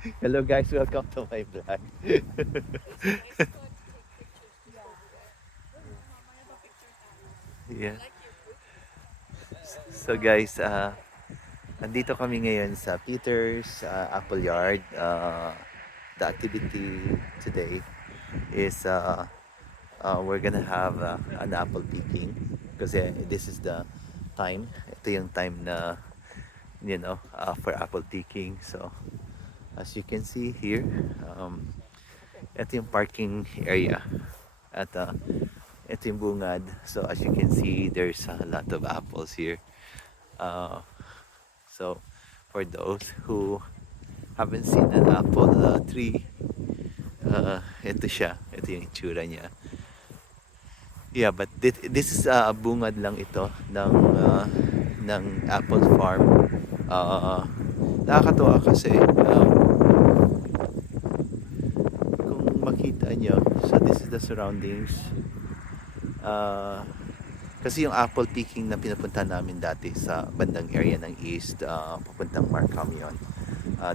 Hello guys, welcome to my vlog. Yeah. So guys, andito kami ngayon sa Peter's Apple Yard. The activity today is we're gonna have an apple picking kasi this is the time. Ito yung time na for apple picking. So as you can see here, ito yung parking area at ito yung bungad. So as you can see, there's a lot of apples here. Uh, so for those who haven't seen an apple tree, ito siya. Ito yung itsura niya. Yeah, but this is bungad lang ito ng apple farm. Uh, Nakakatuwa kasi kung makita nyo, so this is the surroundings. Uh, Kasi yung apple picking na pinapunta namin dati sa bandang area ng east, papuntang Markham yun.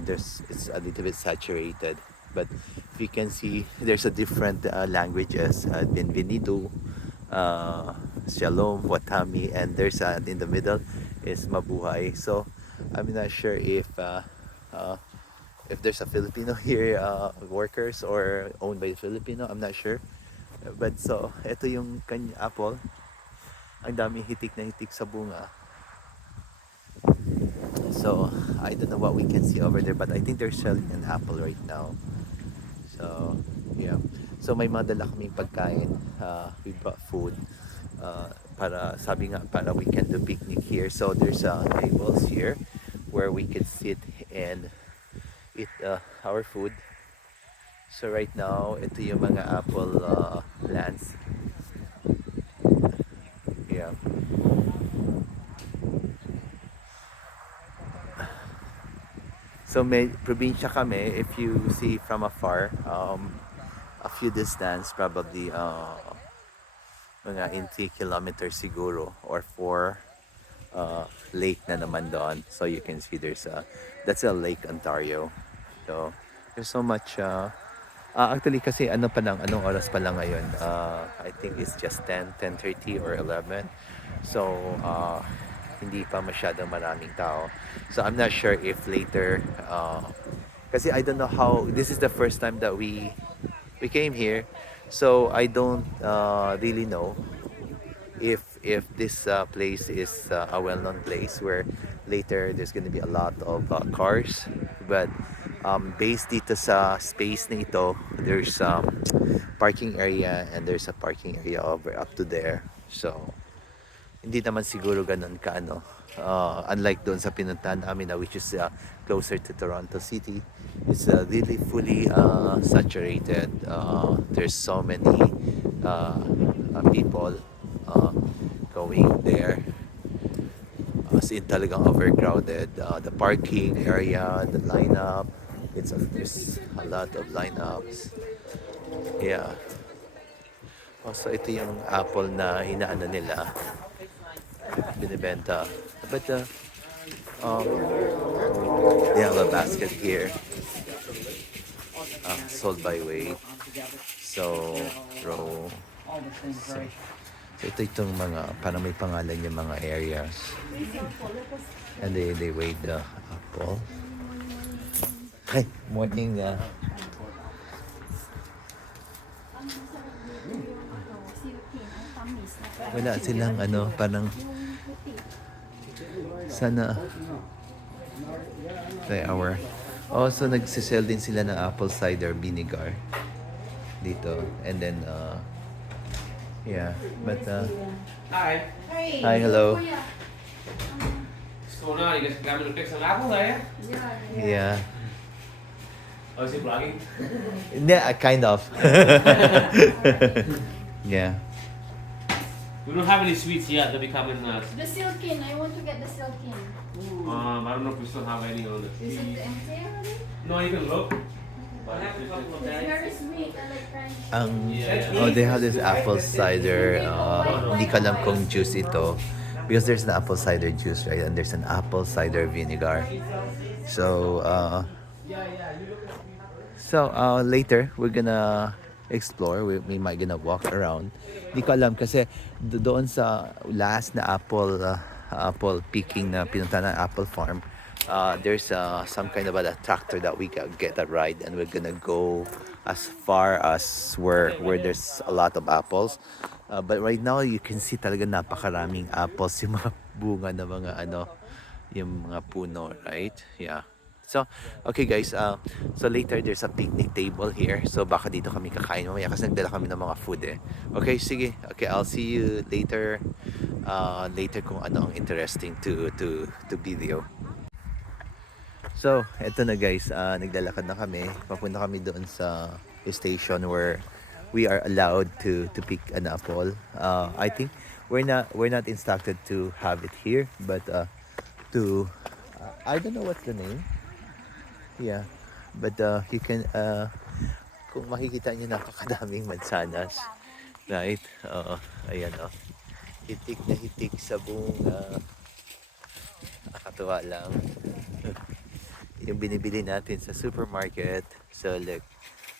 It's a little bit saturated. But if you can see, there's a different languages. Bienvenido, Shalom, Watami, and there's in the middle is Mabuhay. So I'm not sure if there's a Filipino here, workers or owned by Filipino. I'm not sure. But so, ito yung kanya apple. Ang daming hitik na hitik sa bunga. So, I don't know what we can see over there, but I think they're selling an apple right now. So, yeah. So, may madala kaming pagkain. We brought food. Para we can do picnic here. So, there's tables here where we can sit and eat our food. So, right now, ito yung mga apple plants. Yeah. So may probinsya kami, if you see from afar, a few distance, probably mga in 3 kilometers siguro or 4 lake na naman doon. So you can see that's a Lake Ontario. So there's so much actually kasi anong oras pa lang ngayon? I think it's just 10:30 or 11. So hindi pa masyadong maraming tao. So I'm not sure if later kasi I don't know how this is the first time that we came here. So I don't really know if this place is a well-known place where later there's going to be a lot of cars, but based dito sa space na ito, there's parking area and there's a parking area over up to there. So hindi naman siguro ganun kaano. Unlike doon sa pinuntahan namin which is closer to Toronto City, it's really fully saturated. There's so many people going there. As in talagang overcrowded. The parking area, the lineup, there's a lot of lineups. Yeah. Also, ito yung apple na inaano nila, binibenta. But um, they have a basket here, sold by weight. So, row. So itong mga, parang may pangalan yung mga areas. And they weigh the apple. Hi, morning. Wala silang parang sana by hour. Also nagsisell din sila ng apple cider vinegar dito. And then yeah, but Hi. hi, hello. What's going on? You guys coming to pick some apples, are you? Yeah. Oh, is he vlogging? Yeah, kind of. Yeah. We don't have any sweets yet. They'll be coming. The silken, I want to get the silken. I don't know if we still have any on the Is tree. it empty already? No, you can look. But It's very sweet. I like Um, crunchy. oh, they have this apple cider. Hindi ko alam kung juice ito. Because there's an apple cider juice, right? And there's an apple cider vinegar. So, So later we're gonna explore. We might gonna walk around. Di ko alam kasi doon sa last na apple picking na pinunta na apple farm. There's some kind of a tractor that we can get a ride, and we're gonna go as far as where there's a lot of apples. But right now you can see talaga napakaraming apples, yung mga bunga na mga yung mga puno, right? Yeah. So, okay guys, so later there's a picnic table here. So baka dito kami kakain mamaya kasi nagdala kami ng mga food eh. Okay, sige. Okay, I'll see you later. Later kung ano ang interesting to video. So, eto na guys, naglalakad na kami. Papunta kami doon sa station where we are allowed to pick an apple. I think we're not instructed to have it here, but I don't know what's the name. Yeah, but you can kung makikita niyo napakadaming mansanas, right? Ayan hitik na hitik sa bunga. Nakakatuwa lang. Yung binibili natin sa supermarket. So look.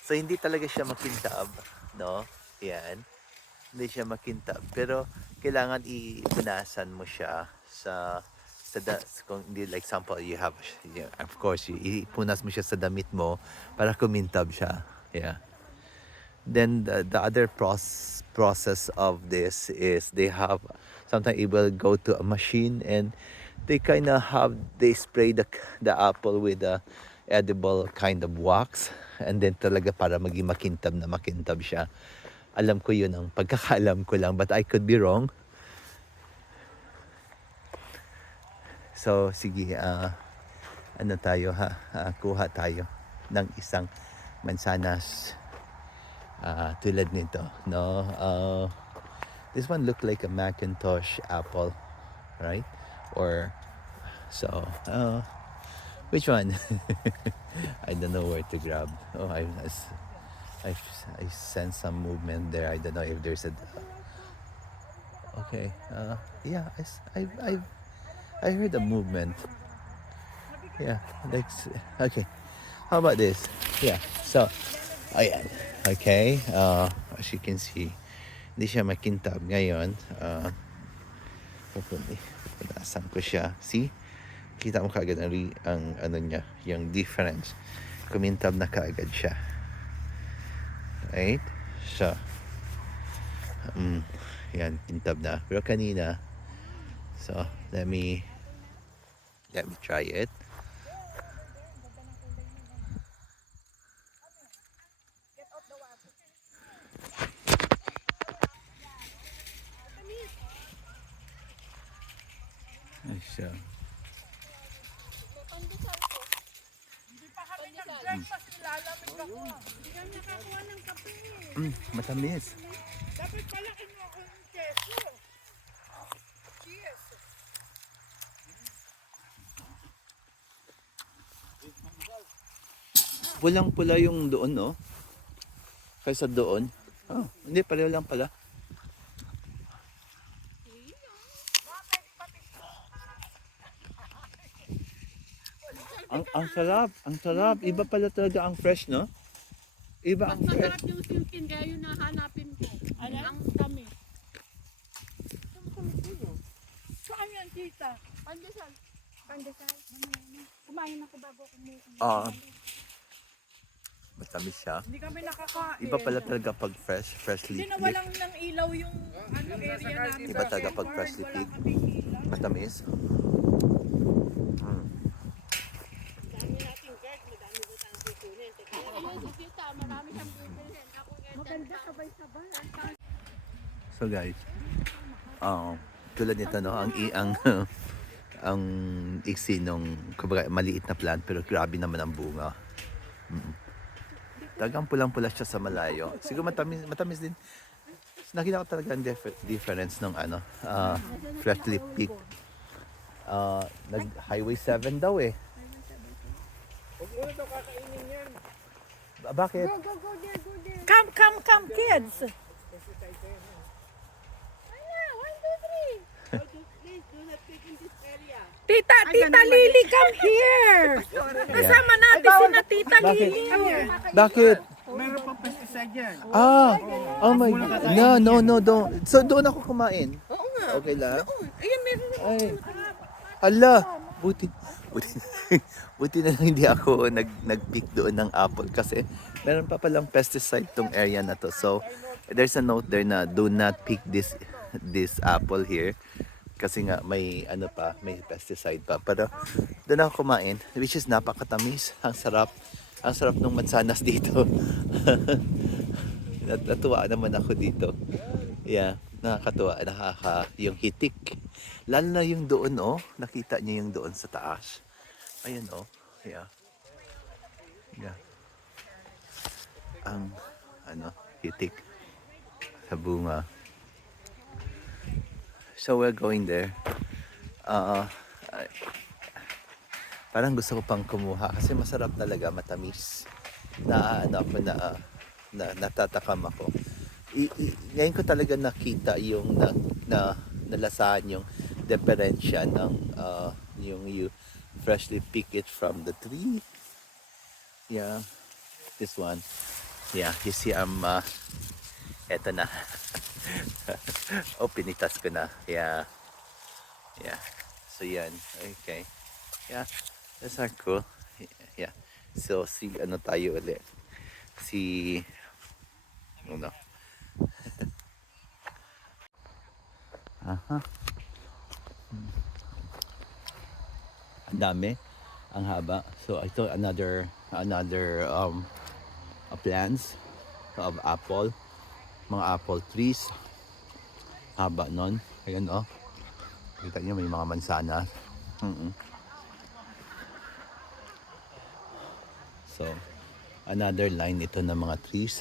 So hindi talaga siya makintab, no? Yan. Hindi siya makintab, pero kailangan ipunasan mo siya sa kung hindi, like example you have, yeah, of course ipunas mo siya sa damit mo para kumintab siya. Yeah. Then the other process of this is they have sometimes it will go to a machine and they they spray the apple with a edible kind of wax, and then talaga para maging makintab siya. Alam ko yun, ang pagkakaalam ko lang, but I could be wrong. So, sige, ano tayo ha? Kuha tayo ng isang mansanas tulad nito, no? This one look like a Macintosh apple, right? Or, so, which one? I don't know where to grab. Oh, I sense some movement there. I don't know if there's a... Okay, yeah, I heard a movement. Yeah, okay. How about this? Yeah, so, ayan. Okay, as you can see, hindi siya makintab ngayon. Pupunasan ko siya. See? Kita mo kaagad ang ano niya, yung difference. Kumintab na kaagad siya. Right? So, yan, kintab na. Pero kanina, so, let me try it. Ay, siya. Matamis. Dapat palakin mo ako ng keso. Cheers. Pulang-pula yung doon, no? Kaysa doon. Oh, hindi, pareho lang pala. Ang sarap. Iba pala talaga ang fresh, no? Iba ang fresh. Masarap yung silkin, kaya yun nahanapin ko. Ang dami. Saan yan, tita? Pandesal. Kumain ako bago kumuha. Matamis siya. Hindi kami nakakain. Iba pala talaga pag freshly Hindi na walang ng ilaw yung area namin. Iba talaga pag freshly picked. Matamis. Maganda sabay-sabay. So guys, tulad nito, no, ang iksi nung kumbaga maliit na plant pero grabe naman ang bunga. Talagang pulang-pula siya sa malayo. Siguro matamis din. Nakita ko talaga ang difference ng freshly picked. Nag-highway 7 daw eh. Huwag mo na daw kakainin yan. Bakit? Go there. Come, kids. Tita, Tita Lily, come here! Kasama natin si na Tita Bakit? Lily. Bakit? Meron pang pesticide yan. Oh my God. No, don't. So doon ako kumain. Oo nga. Okay lang? Ayun, meron. Ay. Hala. Buti. Buti na lang hindi ako nag-pick doon ng apple kasi meron pa palang pesticide tong area na to. So there's a note there na do not pick this apple here kasi nga may may pesticide pa. Pero doon ako kumain, which is napakatamis. Ang sarap. Ang sarap ng mansanas dito. Natuwa naman ako dito. Yeah, nakakatuwa. Yung hitik. Lalo na yung doon, oh. Nakita niyo yung doon sa taas. Ayan, oh. Yeah. Yeah. Ang, hitik sa bunga. So we're going there. Parang gusto ko pang kumuha kasi masarap talaga, matamis. Natatakam ako. Ngayon ko talaga nakita yung nalasahan yung diferensya ng yung you freshly pick it from the tree. Yeah, this one. Yeah, you see eto na. Oh, pinitas ko na. Yeah. So yan, okay. Yeah. Those are cool. Yeah. So, tayo ulit. Aha. Ang dami. Ang haba. So, ito another plants of apple. Mga apple trees. Haba nun. Ayan, oh. Kita niyo may mga mansanas. So, another line ito ng mga trees.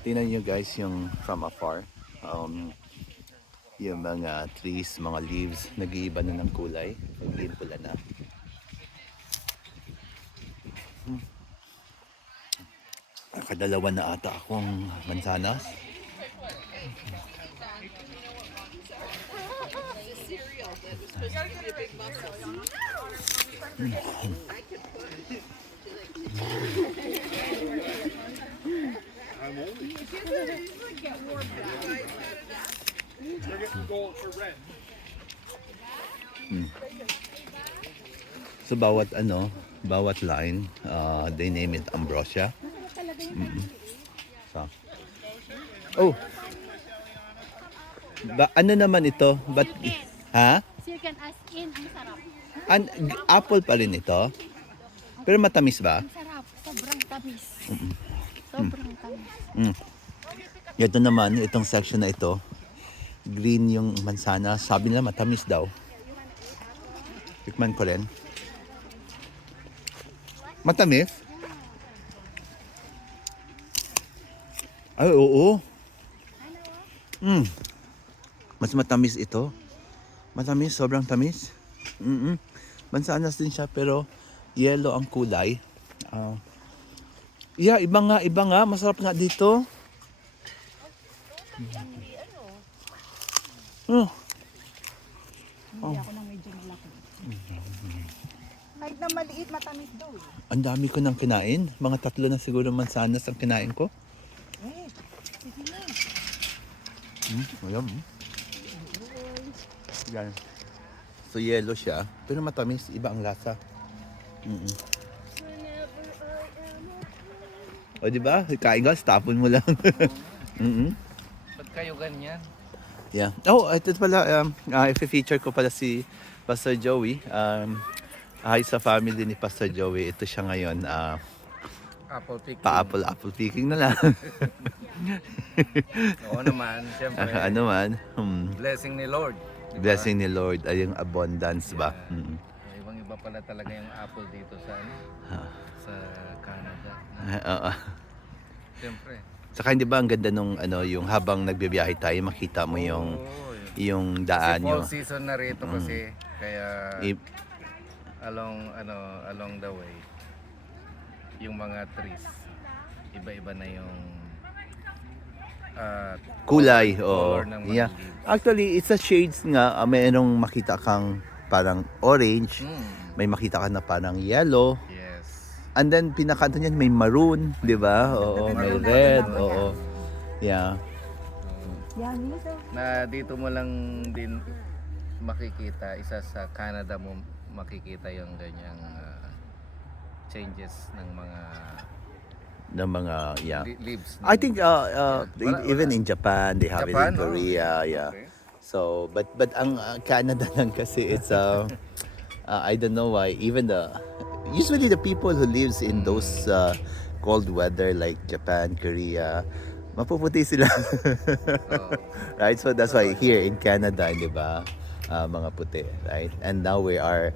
Tingnan nyo guys yung from afar. Yung mga trees, mga leaves, nag-iiba na ng kulay. Nagiging pula na. Nakadalawa na ata akong mansanas. So bawat line, they name it ambrosia. So, oh, ano naman ito? Ha? Silken as in, ang sarap. Apple pa rin ito? Pero matamis ba? Ang sarap, sobrang tamis. Sobrang tamis. Ito naman, itong section na ito, green yung mansana. Sabi nila matamis daw. Tikman ko rin. Matamis? Ay, oo. Mas matamis ito. Matamis, sobrang tamis. Mansanas din siya pero yellow ang kulay. Yeah, iba nga. Masarap nga dito. Kahit na maliit, matamis daw. Ang dami ko nang kinain. Mga 3 na siguro mansanas ang kinain ko. Ayan. Yan. So yellow siya, pero matamis, iba ang lasa. O di ba? Kain ka, tapon mo lang. Ba't kayo ganyan? Yeah. Oh, ito pala, i-feature ko pala si Pastor Joey. Hi sa family ni Pastor Joey. Ito siya ngayon. Apple picking. Apple picking na lang. Oo naman, siyempre. Ano man. Blessing ni Lord. Diba? Blessing ni Lord ay yung abundance ba? Ibang-iba pala talaga yung apple dito sa sa Canada. Oo. Siyempre, Saka hindi ba ang ganda nung ano, yung habang nagbibiyahe tayo, makita mo yung Oo, yung kasi daan fall yung season na rito kasi kaya i- along the way yung mga trees iba-iba na yung kulay. color Oo. ng mga Yeah. leaves. Actually, it's a shades nga. Mayroong makita kang parang orange, may makita ka na parang yellow, Yes. and then pinakato niyan may maroon, 'di ba? Oo, may red, oo. Yeah. Na dito mo lang din makikita, isa sa Canada mo makikita yung ganyang changes ng mga Ng mga yeah. leaves. I think Wala- even in Japan they have it in Japan, oh. Korea, yeah. Okay. So but ang Canada lang kasi it's I don't know why even usually the people who lives in those cold weather like Japan, Korea, mapuputi sila. Oo. Right? So that's why here in Canada, 'di ba? Mga puti, right? And now we are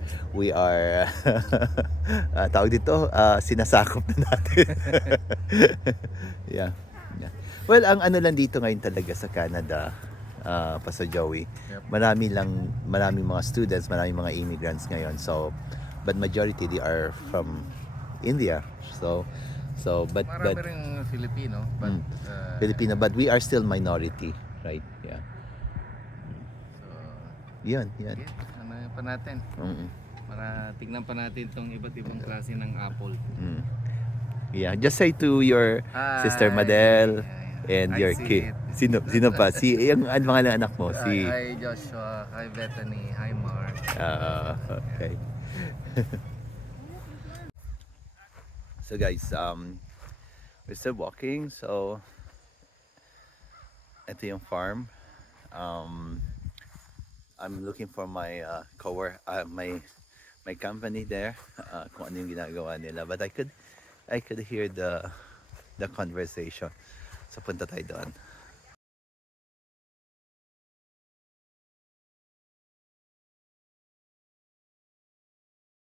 tawag dito, sinasakop na natin. yeah. Yeah. Well, ang ano lang dito ngayon talaga sa Canada, Pastor Joey, Yep. maraming mga students, maraming mga immigrants ngayon. So, but majority they are from India. So Marami ring Filipino, but Filipino, but we are still minority, right? Yeah. so, Yan. sige, ano pa natin? Mm. Para tignan pa natin tong iba't ibang klase ng apple. Mm. Yeah, just say to your Hi. sister Madel and Hi, your Sid. kid. Sino pa? Yung mga anak mo, si Hi Joshua, hi Bethany, hi Mark. okay. So guys, we're still walking. So ito yung farm. I'm looking for my my company there. Kung ano yung ginagawa nila. But I could hear the conversation. So punta tayo doon.